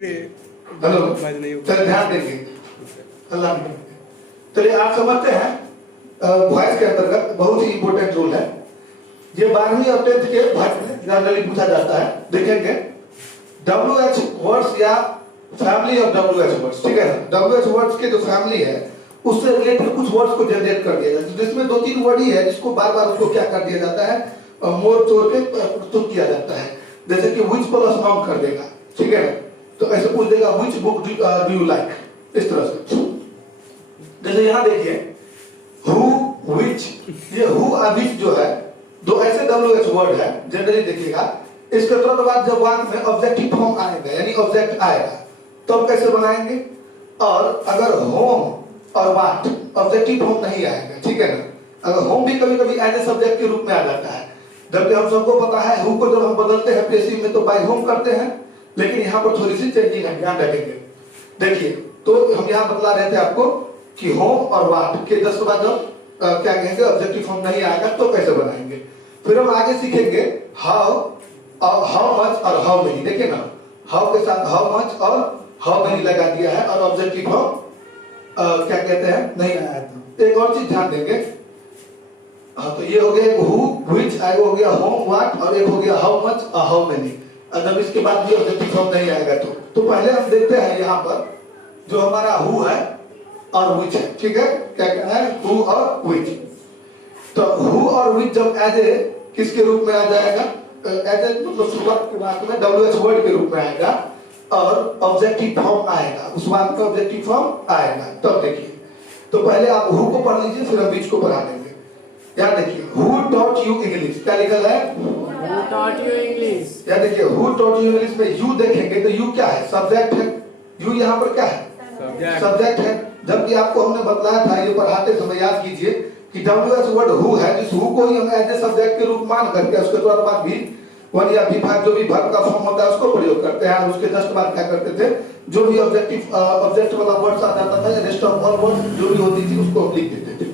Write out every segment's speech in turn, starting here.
Hello, चलिए ध्यान देंगे। अल्लाह ने चलिए आप समझते हैं वॉइस के अंतर्गत बहुत ही इंपॉर्टेंट रूल है। ये 12वीं और 10th के वॉइस में जनरली पूछा जाता है। देखेंगे WH वर्ड्स या फैमिली ऑफ WH वर्ड्स, ठीक है। WH वर्ड्स के जो फैमिली है उससे रिलेटेड कुछ वर्ड्स को जनरेट कर दिया जाता है, जिसमें 2-3 वर्ड ही है जिसको बार बार उसको क्या कर दिया जाता है, मोड़ तोड़ के प्रस्तुत किया जाता है। जैसे कि व्हिच प्लस नाउन कर देगा, ठीक है। तो ऐसे पूछ देगा which book do you like, इस तरह से। जैसे यहाँ देखिए हु, व्हिच, ये हु और व्हिच जो है दो ऐसे WH वर्ड है। जनरली देखिएगा इसके तुरंत बाद जब वाक्य में ऑब्जेक्टिव फॉर्म आएगा यानी ऑब्जेक्ट आएगा तो अब कैसे बनाएंगे। और अगर होम और वाट ऑब्जेक्टिव फॉर्म नहीं आएगा, ठीक है ना। अगर होम भी कभी कभी एज ए सब्जेक्ट के रूप में आ जाता है, जबकि हम सबको पता है हु को जब हम बदलते हैं पैसिव में तो बाय होम करते हैं, लेकिन यहाँ पर थोड़ी सी चेंजिंग है, ध्यान रखेंगे। देखिए तो हम यहाँ बतला रहे थे आपको कि होम और वाट के जस्ट बाद जब क्या कहेंगे ऑब्जेक्टिव फॉर्म नहीं आएगा तो कैसे बनाएंगे। फिर हम आगे सीखेंगे हाउ और हाउ मच और हाउ मेनी। देखिए ना हाउ के साथ हाउ मच और हाउ मेनी लगा दिया है और ऑब्जेक्टिव फॉर्म क्या कहते हैं नहीं आया था। एक और चीज ध्यान देंगे, हाँ तो ये हो गया हु, व्हिच, एक हो गया होम, व्हाट और एक हो गया हाउ मच और हाउ मेनी। अगर इसके बाद भी ऑब्जेक्टिव फॉर्म नहीं आएगा तो पहले हम देखते हैं यहाँ पर जो हमारा हु है और व्हिच है, ठीक है। क्या कहना है हु और व्हिच। तो हु और व्हिच जब एज ए किसके रूप में आ जाएगा, एज ए मतलब शुरुआत के बाद में WH वर्ड के रूप में आएगा और ऑब्जेक्टिव फॉर्म आएगा, उस बात का ऑब्जेक्टिव फॉर्म आएगा। तब देखिए तो पहले आप हु को पढ़ लीजिए फिर हम व्हिच को पढ़ा देंगे। याद देखिए हु टॉट यू इंग्लिश, क्या लिखा है हु टॉट यू इंग्लिश। याद देखिए हु टॉट यू इंग्लिश में यू देखेंगे तो यू क्या है, सब्जेक्ट है। यू यहाँ पर क्या है, सब्जेक्ट है। जबकि आपको हमने बताया था ये पढ़ाते समय, याद कीजिए कि WH वर्ड हु है, जिस हु को ही हम एज ए सब्जेक्ट के रूप मान करके उसके तुरंत बाद भी वन या V5 जो भी वर्ब का फॉर्म होता है उसको प्रयोग करते हैं। और उसके जस्ट बाद क्या करते थे, जो भी ऑब्जेक्ट वाला वर्ड्स आ जाता था या रेस्ट ऑफ ऑल वर्ड्स जो भी होती थी उसको लिख देते थे।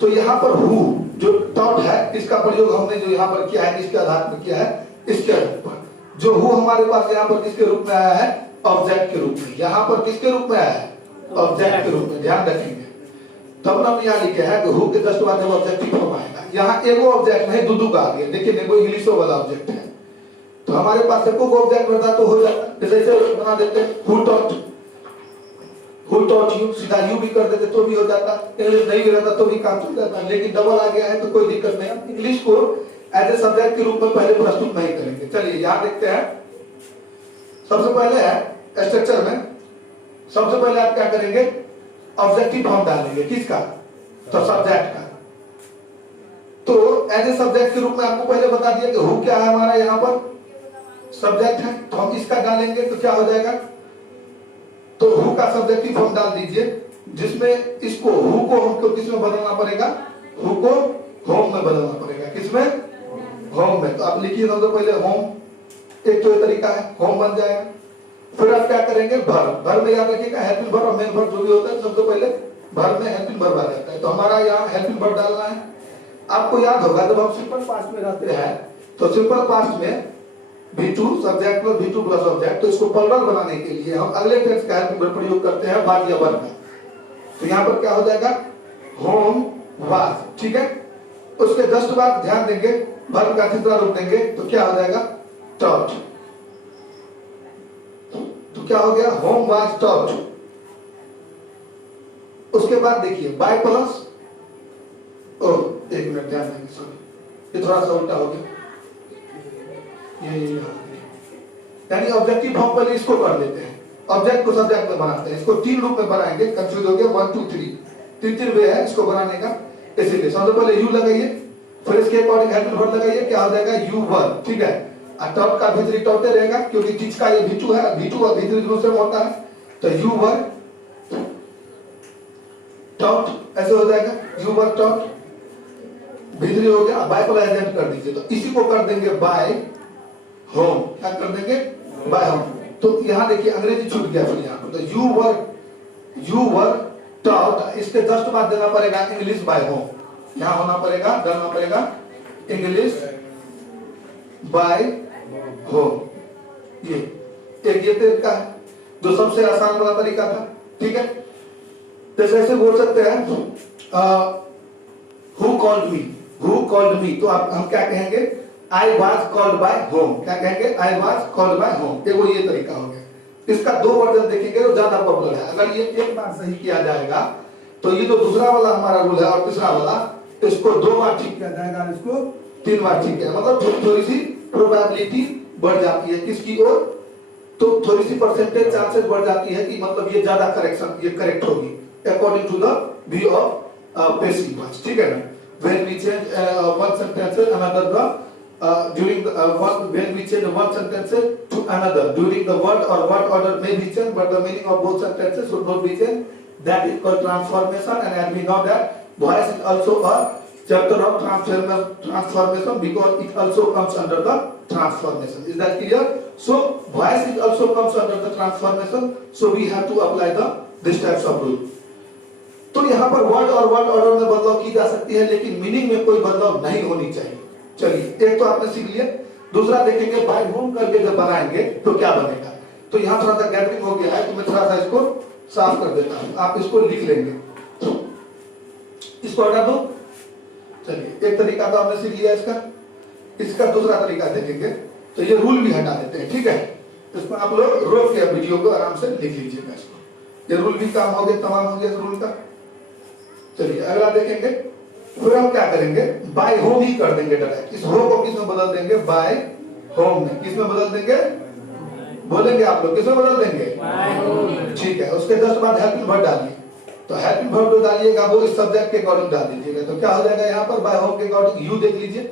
तो यहाँ पर हु जो टॉट है इसका प्रयोग हमने जो यहाँ पर किया है किसके आधार पर किया है, इसके आधार पर। जो हु हमारे पास यहाँ पर किसके रूप में आया है, ऑब्जेक्ट के रूप में। यहाँ पर किसके रूप में आया है, ऑब्जेक्ट के रूप में, ध्यान रखेंगे। तब हम यहाँ लिखे हैं कि हु के जस्ट बाद जब ऑब्जेक्टिव फॉर्म आएगा, यहाँ एगो ऑब्जेक्ट नहीं दो का आ गया। देखिए एगो इंग्लिशो वाला ऑब्जेक्ट है तो हमारे पास एको ऑब्जेक्ट रहता तो हो जाता। जैसे बना देते हु टॉट यू, सीधा यू भी कर देते तो भी हो जाता। इंग्लिश नहीं भी रहता तो भी काम चल जाता, लेकिन डबल आ गया है तो कोई दिक्कत नहीं। हम इंग्लिश को एज ए सब्जेक्ट के रूप में पहले प्रस्तुत नहीं करेंगे। चलिए यहाँ देखते हैं। सबसे पहले है स्ट्रक्चर में, सबसे पहले आप क्या करेंगे, ऑब्जेक्टिव फॉर्म डालेंगे किसका, तो सब्जेक्ट का। तो एज ए सब्जेक्ट के रूप में आपको पहले बता दिया कि हु क्या है हमारा यहाँ पर सब्जेक्ट है, तो हम इसका डालेंगे तो क्या हो जाएगा, तो हु का सब्जेक्टिव फॉर्म डाल दीजिए, जिसमें इसको हु को हमको किसमें बदलना पड़ेगा, हु को होम में बदलना पड़ेगा। किसमें, होम में। तो आप लिखिए सबसे पहले होम, एक तो ये तरीका है, होम बन जाएगा। फिर आप क्या करेंगे, वर्ब। वर्ब में याद रखिएगा हेल्पिंग वर्ब और मेन वर्ब जो भी होता है सबसे पहले वर्ब में हेल्पिंग वर्ब आ जाता है। तो हमारा यहाँ हेल्पिंग वर्ब डालना है। आपको याद होगा जब हम सिंपल पास्ट में रहते हैं तो सिंपल पास्ट में V2 subject plus V2 plus object, तो इसको प्लुरल बनाने के लिए हम अगले टेंस का प्रयोग करते हैं वाज या वर का। तो यहाँ पर क्या हो जाएगा, होम वाज, ठीक है। उसके जस्ट बाद ध्यान देंगे वर्ब का तीसरा रूप देंगे तो क्या हो जाएगा, टॉट। तो क्या हो गया, होम वाज टॉट। उसके बाद देखिए बाय प्लस, एक मिनट ध्यान देंगे, सॉरी ये थोड़ा सा उल्टा हो गया। यानी ऑब्जेक्टिव फॉर्म पहले इसको कर लेते हैं, ऑब्जेक्ट को सब्जेक्ट में बनाते हैं। इसको 3 रूप में बनाएंगे, कंफ्यूज हो गया 1 2 3 तीन वे है इसको बनाने का। इसीलिए सबसे पहले यू लगाइए, फिर इसके अकॉर्डिंग हेल्पिंग वर्ब लगाइए, क्या हो जाएगा यू वर्ब, ठीक है। और टॉट का भीतरी टॉटे रहेगा क्योंकि जिस का ये V2 है, V2 और भीतरी दूसरे में होता है, तो यू वर्ब टॉट ऐसे हो जाएगा, यू वर्ब टॉट भीतरी हो गया। बाय को एजेंट कर दीजिए, तो इसी को कर देंगे बाय होम। क्या कर देंगे, बाय होम। तो यहाँ देखिए अंग्रेजी छूट गया फिर यहाँ पर, तो यू वर टॉट, इसके जस्ट बाद देना पड़ेगा इंग्लिश बाय होम। यहाँ होना पड़ेगा, डालना पड़ेगा इंग्लिश बाय होम। ये एक ये तरीका है। जो सबसे आसान वाला तरीका था, ठीक है। जैसे ऐसे बोल सकते हैं हु कॉल्ड मी, तो आप हम क्या कहेंगे, I was called by home, क्या कहेंगे, I was called by home. देखो ये तरीका हो गया। इसका दो वर्जन देखेंगे तो ज्यादा पॉपुलर है। अगर ये एक बार सही किया जाएगा तो ये जो दूसरा वाला हमारा रूल है और तीसरा वाला, इसको 2 बार ठीक किया जाएगा और इसको 3 बार ठीक किया, मतलब थोड़ी सी प्रोबेबिलिटी बढ़ जाती है किसकी ओर, तो थोड़ी सी परसेंटेज चांसेस बढ़ जाती है कि मतलब ये ज्यादा करेक्शन, ये करेक्ट होगी according to the view of passive voice, ठीक है ना। when we change one sentence another the during the when we change one sentence to another during the word or word order may be changed, but the meaning of both sentences should not be changed. That is called transformation, and we know that voice is also a chapter of transformation because it also comes under the transformation. Is that clear? So voice is also comes under the transformation, so we have to apply the this types of rule. तो यहाँ पर word और word order में बदलाव की जा सकती है, लेकिन मीनिंग में कोई बदलाव नहीं होनी चाहिए। चलिए एक तो आपने सीख लिया, दूसरा देखेंगे बाय होम करके जब बनाएंगे तो क्या बनेगा। तो यहाँ थोड़ा सा गैदरिंग हो गया है, तो मैं थोड़ा सा इसको साफ कर देता हूँ, आप इसको लिख लेंगे, इसको हटा दो। चलिए एक तरीका तो आपने सीख लिया इसका दूसरा तरीका देखेंगे, तो ये रूल भी हटा देते हैं, ठीक है। इसको आप लोग रोक के वीडियो को आराम से लिख लीजिएगा इसको। ये रूल भी काम हो गया, तमाम हो गया इस रूल का। चलिए अगला देखेंगे, फिर हम क्या करेंगे, बाय होम ही कर देंगे डायरेक्ट। इस हो को किसमें बदल देंगे, बाय होम में। किसमें बदल देंगे, बोलेंगे आप लोग, किसमें बदल देंगे, ठीक है। उसके जस्ट बाद हेल्पिंग वर्ब डालिए, तो हेल्पिंग वर्ब जो डालिएगा वो इस सब्जेक्ट के अकॉर्डिंग डाल दीजिएगा। तो क्या हो जाएगा यहाँ पर, बाय होम के अकॉर्डिंग यू देख लीजिए।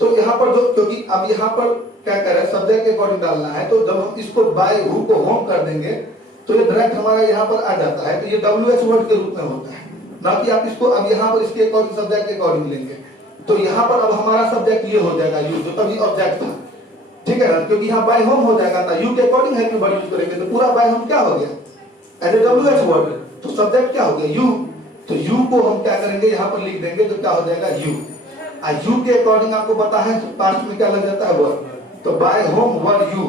तो यहाँ पर जो, क्योंकि अब यहाँ पर क्या कर रहे हैं, सब्जेक्ट के अकॉर्डिंग डालना है, तो जब हम इसको बाय हु को होम कर देंगे तो ये डायरेक्ट हमारा यहाँ पर आ जाता है। तो ये WH वर्ड के रूप में होता है, ना कि आप इसको अब यहाँ पर इसके अकॉर्डिंग सब्जेक्ट के अकॉर्डिंग लेंगे। तो यहाँ पर अब हमारा सब्जेक्ट ये हो जाएगा यू, जो तभी ऑब्जेक्ट था, ठीक है ना, क्योंकि यहाँ बाय होम हो जाएगा था, यू के अकॉर्डिंग हेल्पिंग वर्ब यूज करेंगे, तो पूरा बाय होम क्या हो गया, एज ए WH वर्ड। तो सब्जेक्ट क्या हो गया, यू। तो यू को हम क्या करेंगे, यहाँ पर लिख देंगे, तो क्या हो जाएगा यू। यू के अकॉर्डिंग आपको पता है पास्ट में क्या लग जाता है, वर्ड। तो बाय होम वर्ड यू,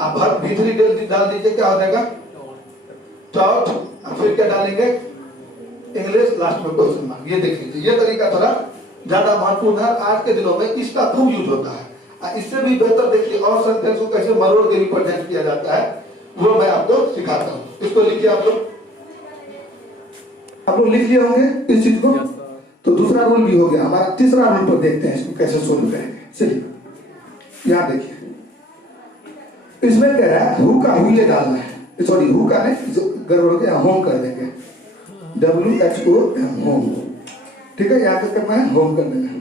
आप वर्ब भीतरी डाल दीजिए, क्या हो जाएगा टॉट, फिर क्या डालेंगे, इंग्लिश, लास्ट में क्वेश्चन मार्क। ये देख लीजिए, ये तरीका थोड़ा ज्यादा महत्वपूर्ण है, आज के दिनों में इसका खूब यूज होता है। इससे भी बेहतर देखिए और सेंटेंस को कैसे मरोड़ के रिप्रेजेंट किया जाता है, वो मैं आपको सिखाता हूँ। इसको लिखिए आप लोग लिख लिए होंगे इस चीज को। तो दूसरा रूल भी हो गया हमारा, तीसरा रूल पर देखते हैं इसको कैसे सोल्व करेंगे। चलिए यहाँ देखिए, इसमें कह रहा है हु का हुए डालना है, सॉरी हु का नहीं, गड़बड़ हो गया, होम कर देंगे, WHOM होम, ठीक है। यहाँ पे करना है होम कर देना है,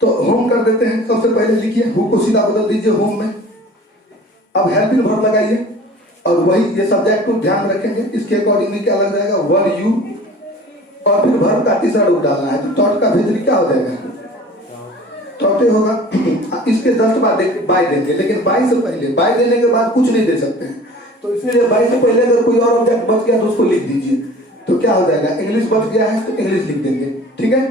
तो होम कर देते हैं। सबसे पहले लिखिए हु को सीधा बदल दीजिए होम में। अब हेल्पिंग वर्ब लगाइए और वही ये सब्जेक्ट को ध्यान रखेंगे, इसके अकॉर्डिंगली क्या लग जाएगा, वन यू, और फिर वर्ब का तीसरा रूप डालना है। तो टॉट का भीतरी क्या हो जाएगा, टॉटे होगा। इसके जस्ट बाद बाय देंगे, लेकिन बाय से पहले, बाय देने के बाद कुछ नहीं दे सकते हैं, तो इसलिए बाय से पहले अगर कोई और ऑब्जेक्ट बच गया तो उसको लिख दीजिए। तो क्या हो जाएगा, इंग्लिश बच गया है तो इंग्लिश लिख देंगे, ठीक है।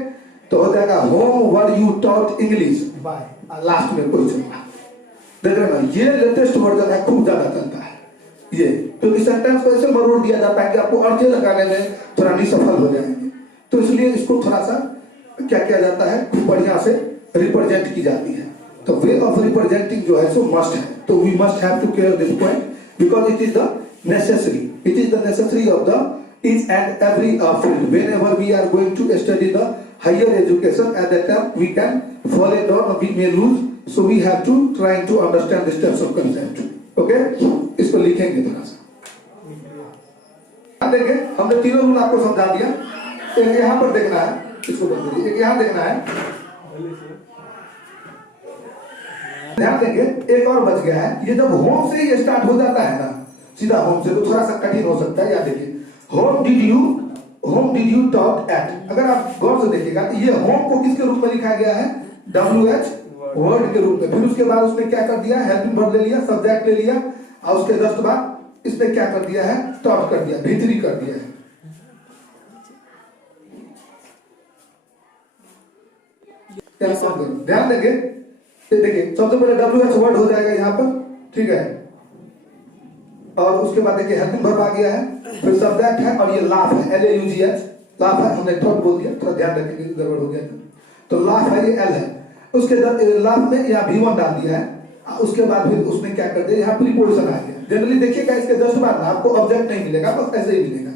तो हो जाएगा home word you taught English by, last में क्वेश्चन। देख रहे हैं ना, ये लेटेस्ट वर्जन है, खूब ज्यादा चलता है ये, क्योंकि सेंटेंस को ऐसे मरोड़ दिया जाता है कि आपको अर्थ लगाने में थोड़ा निसफल हो जाएंगे। तो इसलिए इसको थोड़ा सा क्या किया जाता है, खूब बढ़िया से रिप्रेजेंट की जाती है। तो वे ऑफ रिप्रेजेंटिंग जो है सो मस्ट है, तो we must have to clear this point because it is the necessary of the each and every field. Whenever we are going to study the higher education, at that time we can fall down or we may lose, so we have to try to understand this types of concept. Okay, इसको लिखेंगे थोड़ा सा, देखेंगे हमने तीनों rule आपको समझा दिया। एक यहाँ पर देखना है, इसको बंद करिए, एक यहाँ देखना है, ध्यान देंगे। एक और बच गया है, ये जब होम से ही स्टार्ट हो जाता है ना, सीधा होम से, तो थोड़ा सा कठिन हो सकता है। या देखिए home did you talk eight, अगर आप गौर से देखिएगा तो ये होम को किसके रूप में लिखा गया है, WH वर्ड के रूप में। फिर उसके बाद उसने क्या कर दिया, हेल्पिंग वर्ब ले लिया, सब्जेक्ट ले लिया, और उसके जस्ट बाद इसने क्या कर दिया है, टॉट कर दिया, भीतरी कर दिया है। ध्यान देंगे, देखिए सबसे पहले WH वर्ड हो जाएगा यहाँ पर, ठीक है। और उसके बाद देखिए हेल्पिंग वर्ब आ गया है, फिर सब्जेक्ट है और ये लाफ है, LAUGH लाफ है, हमने थर्ड बोल दिया, थोड़ा ध्यान रखेंगे गड़बड़ हो गया तो लाफ है, ये L है। उसके बाद लाफ में यहाँ V1 डाल दिया है, उसके बाद फिर उसने क्या कर दिया, यहाँ प्रीपोजिशन आ गया। जनरली देखिएगा इसके जस्ट बाद आपको ऑब्जेक्ट नहीं मिलेगा, बस ऐसे ही मिलेगा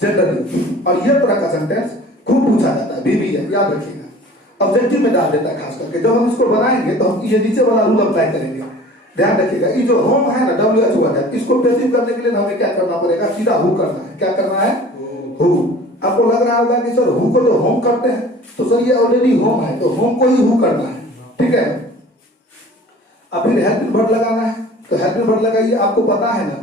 जनरली। और ये तरह का सेंटेंस खूब पूछा जाता है, बीबी है, याद रखिएगा, ऑब्जेक्टिव में डाल देता है खास करके। जब हम इसको बनाएंगे तो हम ये नीचे वाला रूल अप्लाई करेंगे, ध्यान रखिएगा। ये जो होम है ना, WH वर्ड है, इसको पैसिव करने के लिए हमें क्या करना पड़ेगा, सीधा हु करना है। क्या करना है, हु। आपको लग रहा होगा कि सर हु को तो होम करते हैं, तो सर ये ऑलरेडी होम है, तो होम को ही हु करना है, ठीक है। अब फिर हेल्पिंग वर्ब लगाना है, तो हेल्पिंग वर्ब लगाइए। आपको पता है ना,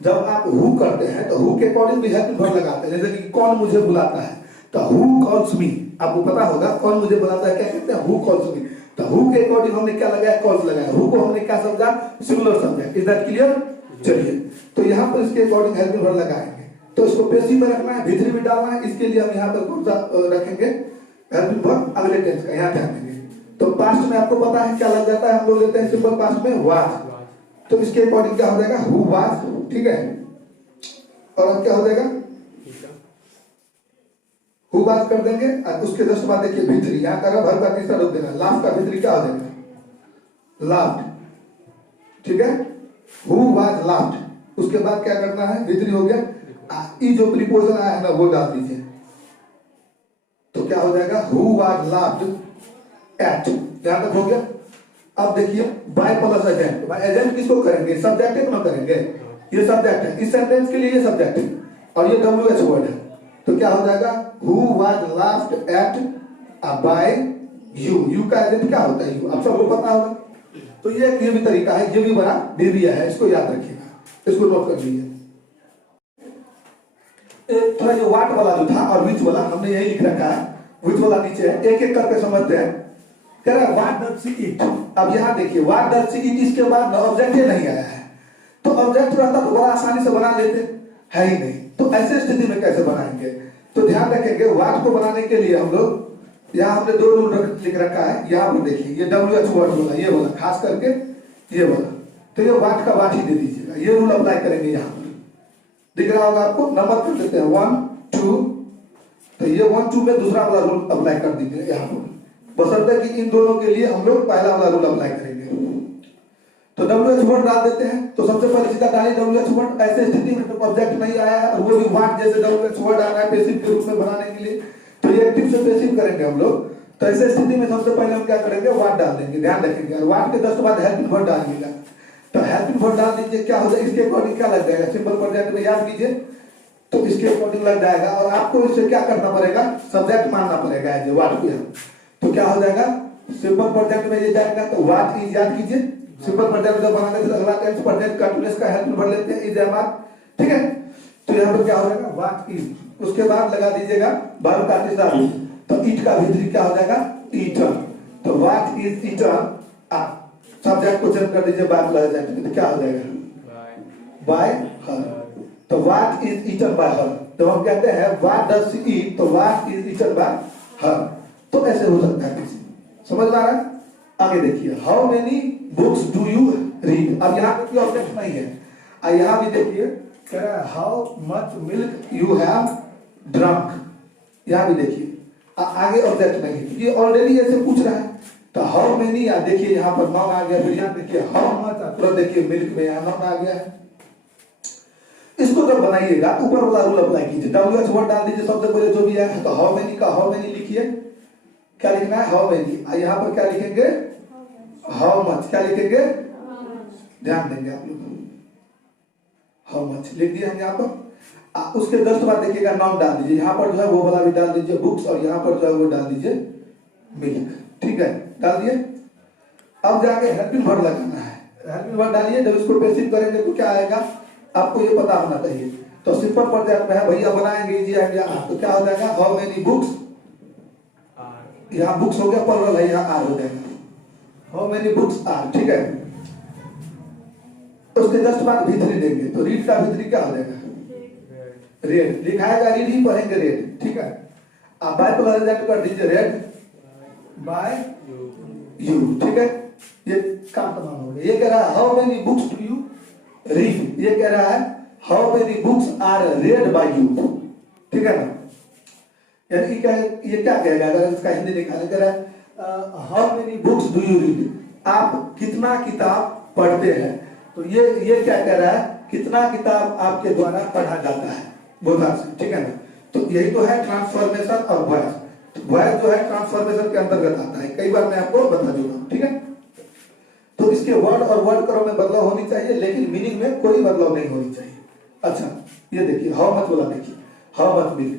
जब आप हु करते हैं तो हु के अकॉर्डिंग भी हेल्पिंग वर्ब लगाते हैं। जैसे कि कौन मुझे बुलाता है, तो हु कॉल्स मी, आपको पता होगा कौन मुझे बुलाता है क्या कहते हैं, हु कॉल्स मी। तो हु के अकॉर्डिंग हमने क्या लगाया, कॉल्स लगाया। हु को हमने क्या समझा, सिंगुलर समझा। Is that clear? चलिए, तो यहाँ पर इसके अकॉर्डिंग हेल्पिंग वर्ब लगाएंगे। तो इसको पेसिव में रखना है, भीतरी में डालना है। इसके लिए हम यहाँ पर कौन सा रखेंगे, हेल्पिंग वर्ब अगले टेंस का, यहाँ ध्यान देंगे। तो पास्ट में आपको पता है क्या लग जाता है, हम लोग लेते हैं सिंपल पास्ट में वाज, तो इसके अकॉर्डिंग क्या हो जाएगा, हु वाज, ठीक है। और अब क्या हो जाएगा, हु वाज कर देंगे। और उसके जस्ट बाद देखिए भीतरी, यहाँ का वर्ब का तीसरा रूप देना, लास्ट का भीतरी क्या हो जाएगा, लाफ्ड, ठीक है। हु वाज लाफ्ड, उसके बाद क्या करना है, भीतरी हो गया। ई जो प्रीपोजिशन आया है ना, वो डाल दीजिए, तो क्या हो जाएगा, हु वाज लाफ्ड एट, यहां तक हो गया। अब देखिए by plus agent, by agent किसको करेंगे, सब्जेक्टिव ना करेंगे, ये सब्जेक्ट है, इस सेंटेंस के लिए ये सब्जेक्ट है और ये WH वर्ड है। तो क्या हो जाएगा, who was laughed at by you. You का एजेंट क्या होता है, यू, आप सबको पता होगा। तो ये भी तरीका है, ये भी बड़ा बेबिया है, इसको याद रखिएगा, इसको नोट कर लीजिए। थोड़ा जो वाट वाला जो था और विच वाला हमने यही लिख रखा है, विच वाला नीचे है, एक एक करके समझते हैं। कह रहा है व्हाट डज शी ईट। अब यहाँ देखिए व्हाट डज शी ईट, इसके बाद ऑब्जेक्ट ही नहीं आया है, तो ऑब्जेक्ट रहता तो बड़ा आसानी से बना लेते, है ही नहीं। तो ऐसे स्थिति में कैसे बनाएंगे, तो ध्यान रखेंगे व्हाट को बनाने के लिए हम लोग यहाँ हमने दो रूल लिख रखा है। यहाँ पर देखिए ये WH वर्ड वाला, ये वाला खास करके ये वाला, तो ये व्हाट का व्हाट ही दे दीजिएगा, ये रूल अप्लाई करेंगे। यहाँ पर दिख रहा होगा आपको, नंबर कर देते हैं 1 2, तो ये 1 2 में दूसरा वाला रूल अप्लाई कर दीजिए यहाँ पर, बशर्ते कि इन दोनों के लिए हम लोग पहला वाला रूल अप्लाई करेंगे। तो WH वर्ड डाल देते हैं, तो सबसे पहले सीधा डालिए WH वर्ड। ऐसे स्थिति में तो ऑब्जेक्ट नहीं आया है और वो भी व्हाट जैसे WH वर्ड आ रहा है पैसिव के रूप में बनाने के लिए, तो ये एक्टिव से पैसिव करेंगे हम लोग। तो ऐसे स्थिति में सबसे पहले हम क्या करेंगे, व्हाट डाल देंगे, ध्यान रखेंगे। और व्हाट के जस्ट बाद हेल्पिंग वर्ड डालिएगा, तो हेल्पिंग वर्ड डाल दीजिए। क्या हो जाएगा, इसके अकॉर्डिंग क्या लग जाएगा, सिंपल प्रोजेक्ट में याद कीजिए, तो इसके अकॉर्डिंग लग जाएगा। और आपको इससे क्या करना पड़ेगा, सब्जेक्ट मानना पड़ेगा एज व्हाट को। तो क्या हो जाएगा, सिंपल प्रोजेक्ट में ये जाएगा, तो व्हाट इज याद कीजिए। सिंपल प्रोजेक्ट जब बनाने के अगला टेंस प्रेजेंट कंटीन्यूअस का हेल्पिंग वर्ड लेते हैं, इज एम आर, ठीक है। तो यहाँ पर क्या हो जाएगा, व्हाट इज, उसके बाद लगा दीजिएगा वर्ब का तीसरा रूप, तो ईट का भीतरी क्या हो जाएगा, ईटन। तो व्हाट इज ईटन, सब्जेक्ट को चेंज कर दीजिए बाय प्लस एजेंट, तो क्या हो जाएगा, बाय हर। तो what is eaten by her, तो हम कहते हैं व्हाट डज शी ईट, तो what is eaten by her. तो ऐसे हो सकता है, समझ में आ रहा है। आगे देखिए, how many books do you read. अब यहाँ पे कोई ऑब्जेक्ट नहीं है, यहाँ भी देखिए कह रहा है how much milk you have drunk, यहाँ भी देखिए आगे ऑब्जेक्ट नहीं है, ये ऑलरेडी ऐसे पूछ रहा है। तो हाउ मेनी, या देखिए यहाँ पर नाउन आ गया, फिर यहाँ देखिए हाउ मच, तुरंत देखिए मिल्क में यहाँ नाउन आ गया है। इसको जब बनाइएगा ऊपर वाला रूल अप्लाई कीजिए, WH वर्ड डाल दीजिए सबसे पहले जो भी है। तो हाउ मेनी का हाउ मेनी लिखिए, क्या लिखना है, हाउ मेनी। यहाँ पर क्या लिखेंगे, हाउ मच, क्या लिखेंगे, ध्यान देंगे आप लोग, हाउ मच लिख दिया हम यहाँ पर। उसके जस्ट बाद देखिएगा नाउन डाल दीजिए, यहाँ पर जो है वो वाला भी डाल दीजिए बुक्स, और यहाँ पर जो है वो डाल दीजिए मिल्क, ठीक है, डाल दिए। अब जाके हेल्पिंग वर्ड लगाना है, हेल्पिंग वर्ड डालिए। जब इसको पैसिव करेंगे तो क्या आएगा, आपको ये पता होना चाहिए। तो सिंपल प्रोजेक्ट में है भैया, बनाएंगे इजी आइडिया, तो क्या हो जाएगा, हाउ मेनी बुक्स, यहाँ बुक्स हो गया प्लुरल है, यहाँ आर हो जाएगा, हाउ मेनी बुक्स आर, ठीक है। तो उसके जस्ट बाद भीतरी देंगे, तो रीड का भीतरी क्या हो जाएगा, रेड, लिखाएगा रीड ही पढ़ेंगे रेड, ठीक है। आप बाय प्लस कर दीजिए, रेड बाय यू, ठीक है। ये काम तमाम हो गया। ये कह रहा है how many books do you read, ये कह रहा है how many books are read by you, ठीक है ना। यानी ये क्या कहेगा अगर इसका हिंदी निकाले, कह रहा है how many books do you read, आप कितना किताब पढ़ते हैं। तो ये क्या कह रहा है, कितना किताब आपके द्वारा पढ़ा जाता है बोधा से, ठीक है ना। तो यही तो है ट्रांसफॉर्मेशन और वॉइस। वॉइस जो है ट्रांसफॉर्मेशन के अंतर्गत आता है, कई बार मैं आपको बता दूंगा, ठीक है। तो इसके वर्ड और वर्ड क्रम में बदलाव होनी चाहिए, लेकिन मीनिंग में कोई बदलाव नहीं होनी चाहिए। अच्छा ये देखिए हाउ मच बोला, देखिए हाउ मच मिल्क,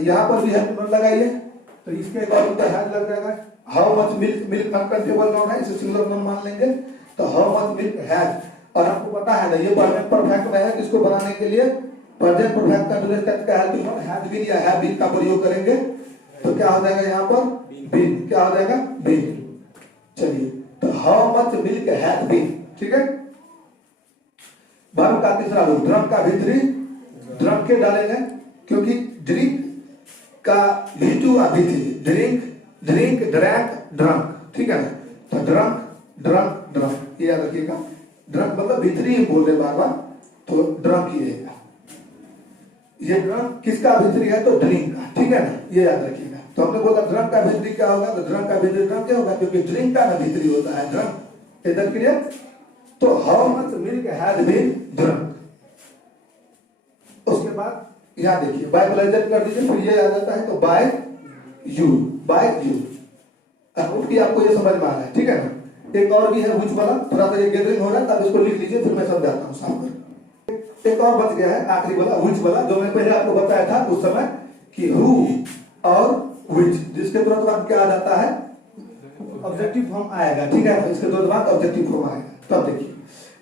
यहाँ पर भी हेल्प लगाइए तो इसके अकॉर्डिंग का हेल्प लग जाएगा। How much milk, milk uncontrollable noun है, इसे सिंगुलर नाउन मान लेंगे। तो हाउ मच मिल्क हैज, और आपको पता है ना ये प्रेजेंट परफेक्ट में है, इसको बनाने के लिए प्रेजेंट परफेक्ट कंटीन्यूअस टेंस का हेल्प हैज बीन या हैव बीन का प्रयोग करेंगे। तो क्या हो जाएगा यहाँ पर बीन, क्या हो जाएगा बीन। चलिए तो how much milk has been, ठीक है। वर्ब का तीसरा रूप ड्रम का भीतरी, ड्रम के डालेंगे क्योंकि ड्रिंक का भीतू आ भीतरी, ड्रिंक ड्रिंक ड्रैंक ड्रंक, ठीक है ना। तो ड्रंक ड्रंक ड्रंक, ये याद रखिएगा। ड्रंक मतलब भीतरी ही बोल रहे बार बार, तो ड्रंक ही रहेगा। ये ड्रंक किसका भीतरी है, तो ड्रिंक का, ठीक है ना, ये याद रखिएगा। तो हमने बोला ड्रंक का भीतरी क्या होगा, तो ड्रंक का भीतरी ड्रंक क्या होगा, क्योंकि ड्रिंक का ना भीतरी होता है ड्रंक, इधर क्लियर। तो how much milk has been drunk. उसके बाद यहां देखिए बाय प्लेजर कर दीजिए, फिर ये आ जाता है तो बाय यू, बाय यू। अब आपको ये समझ में आ रहा है, ठीक है ना। एक और भी है व्हिच वाला, थोड़ा सा ये गैदरिंग हो रहा है, तब इसको लिख लीजिए, फिर मैं समझाता हूं साफ कर। एक और बच गया है आखिरी वाला व्हिच वाला, जो मैं पहले आपको बताया था उस समय कि हु और व्हिच, जिसके तुरंत बाद क्या आ जाता है, ऑब्जेक्टिव फॉर्म आएगा, ठीक है ना। इसके तुरंत बाद ऑब्जेक्टिव फॉर्म आएगा। तब देखिए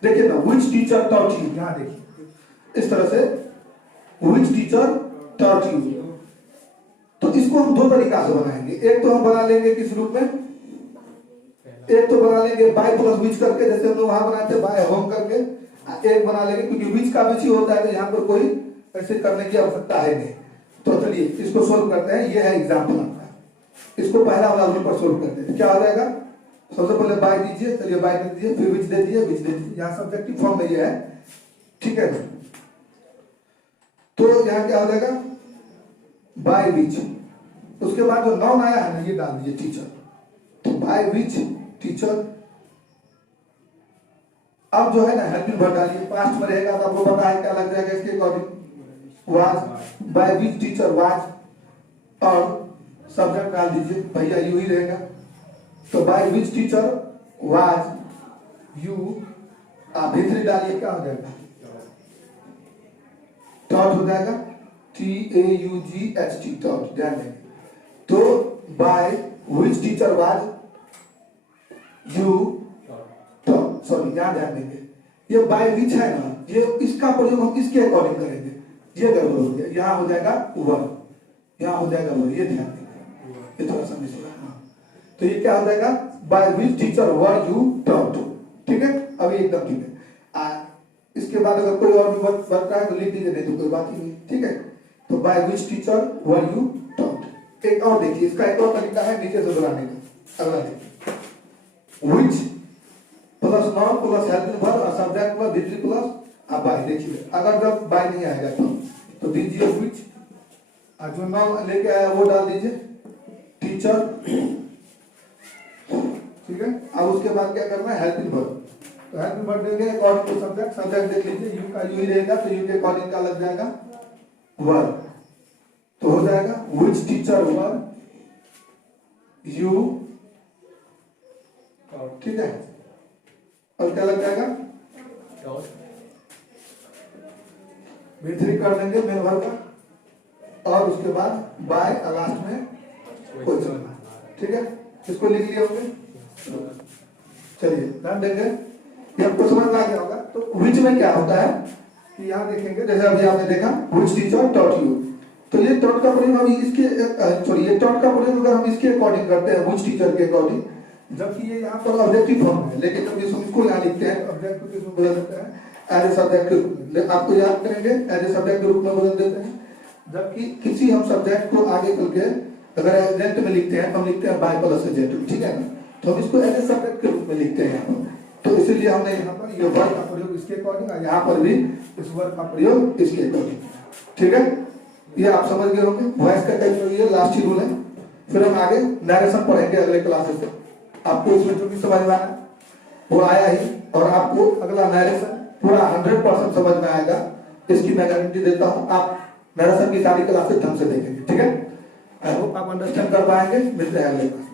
देखिए ना, व्हिच टीचर टॉट यू, यहां देखिए इस तरह से व्हिच टीचर टॉट यू। तो इसको हम दो तरीका से बनाएंगे, एक तो हम बना लेंगे किस रूप में, एक तो बना लेंगे बाय प्लस व्हिच करके, जैसे हम लोग वहां बनाए थे बाय होम करके। एक बना लेंगे क्योंकि व्हिच का व्हिच ही होता है, तो यहाँ पर कोई ऐसे करने की आवश्यकता है नहीं। तो चलिए इसको सोल्व करते हैं, ये है एग्जाम्पल आपका। इसको पहला वाला रूप पर सोल्व करते हैं, क्या हो जाएगा। सबसे पहले बाय दीजिए, चलिए बाय दे दीजिए, फिर व्हिच दे दीजिए, व्हिच दे दीजिए, यहाँ सब्जेक्टिव फॉर्म में ये है, ठीक है। तो यहाँ क्या हो जाएगा बाय व्हिच, उसके बाद जो नाउन आया है ना ये डाल दीजिए टीचर, तो बाय व्हिच टीचर। अब जो है ना हेल्पिंग वर्ब डालिए, पास्ट में रहेगा तो आपको पता है क्या लग जाएगा इसके according, was, by which teacher was, और सब्जेक्ट डाल दीजिए, भैया यू ही रहेगा। तो by which teacher was you, आप भीतरी डालिए, क्या हो जाएगा टॉट हो जाएगा, TAUGHT टॉट, ध्यान देंगे। तो by which teacher was you taught, sorry यहाँ ध्यान देंगे, ये बाय व्हिच है ना, ये इसका प्रयोग हम इसके अकॉर्डिंग करेंगे, ये गड़बड़ हो गया, यहाँ हो जाएगा वर, यहाँ हो जाएगा वर, ये ध्यान देंगे, ये थोड़ा सा मिस हो रहा है। हाँ तो ये क्या हो जाएगा by which teacher were you taught, ठीक है। अभी एकदम ठीक है। इसके बाद अगर कोई और भी बनता है तो लिख दीजिए, नहीं तो कोई बात ही नहीं, ठीक है। तो by which teacher were you taught. एक और देखिए, इसका एक और तरीका है नीचे से बनाने का। अगला देखिए which plus noun plus helping verb और सब्जेक्ट वर्ब भीतरी प्लस अब बाय। देखिए अगर जब बाय नहीं आएगा तो दीजिए व्हिच, और जो नाउन लेके आया वो डाल दीजिए टीचर, ठीक है। अब उसके बाद क्या करना है हेल्पिंग वर्ब, तो हेल्पिंग वर्ब देंगे अकॉर्डिंग टू सब्जेक्ट, सब्जेक्ट देख लीजिए यू का यू ही रहेगा, तो यू के अकॉर्डिंग का लग जाएगा वर्ब, तो हो जाएगा व्हिच टीचर वर्ब यू, ठीक है। और क्या लग जाएगा भीतरी कर देंगे मेन वर्ब का, और उसके बाद बाय लास्ट में क्वेश्चन, ठीक है। इसको लिख लिया होंगे, चलिए ध्यान देंगे, ये आपको समझ में आ गया होगा। तो व्हिच में क्या होता है कि यहाँ देखेंगे, जैसे अभी आपने देखा व्हिच टीचर टॉट यू, तो ये टॉट का प्रयोग अभी इसके सॉरी ये टॉट का प्रयोग अगर हम इसके अकॉर्डिंग करते हैं व्हिच टीचर के अकॉर्डिंग, जबकि ये यहाँ पर ऑब्जेक्टिव फॉर्म है, लेकिन जब इसको यहाँ लिखते हैं ऑब्जेक्ट को किसमें बदल देते हैं एज ए सब्जेक्ट के रूप में, आपको याद करेंगे एज ए सब्जेक्ट के रूप में बदल देते हैं। जबकि किसी हम सब्जेक्ट को आगे चल के अगर एजेंट में लिखते हैं तो हम लिखते हैं बाय प्लस एजेंट, ठीक है ना। तो हम इसको एज ए सब्जेक्ट के रूप में लिखते हैं यहाँ पर, तो इसीलिए हमने यहाँ पर ये वर्ड का प्रयोग इसके अकॉर्डिंग और यहाँ पर भी इस वर्ड का प्रयोग इसके अकॉर्डिंग। ठीक है, ये आप समझ गए होंगे वॉइस का टाइप। ये लास्ट ही रूल है। फिर हम आगे नरेशन पढ़ेंगे अगले क्लासेस से। आपको इसमें जो भी समझ में आया वो आया ही, और आपको अगला नरेशन पूरा 100% समझ में आएगा, इसकी मैं गारंटी देता हूँ। आप नरेशन की सारी क्लासेस ढंग से देखेंगे। ठीक है, आई होप आप अंडरस्टैंड कर पाएंगे। मिलते हैं अगले क्लास।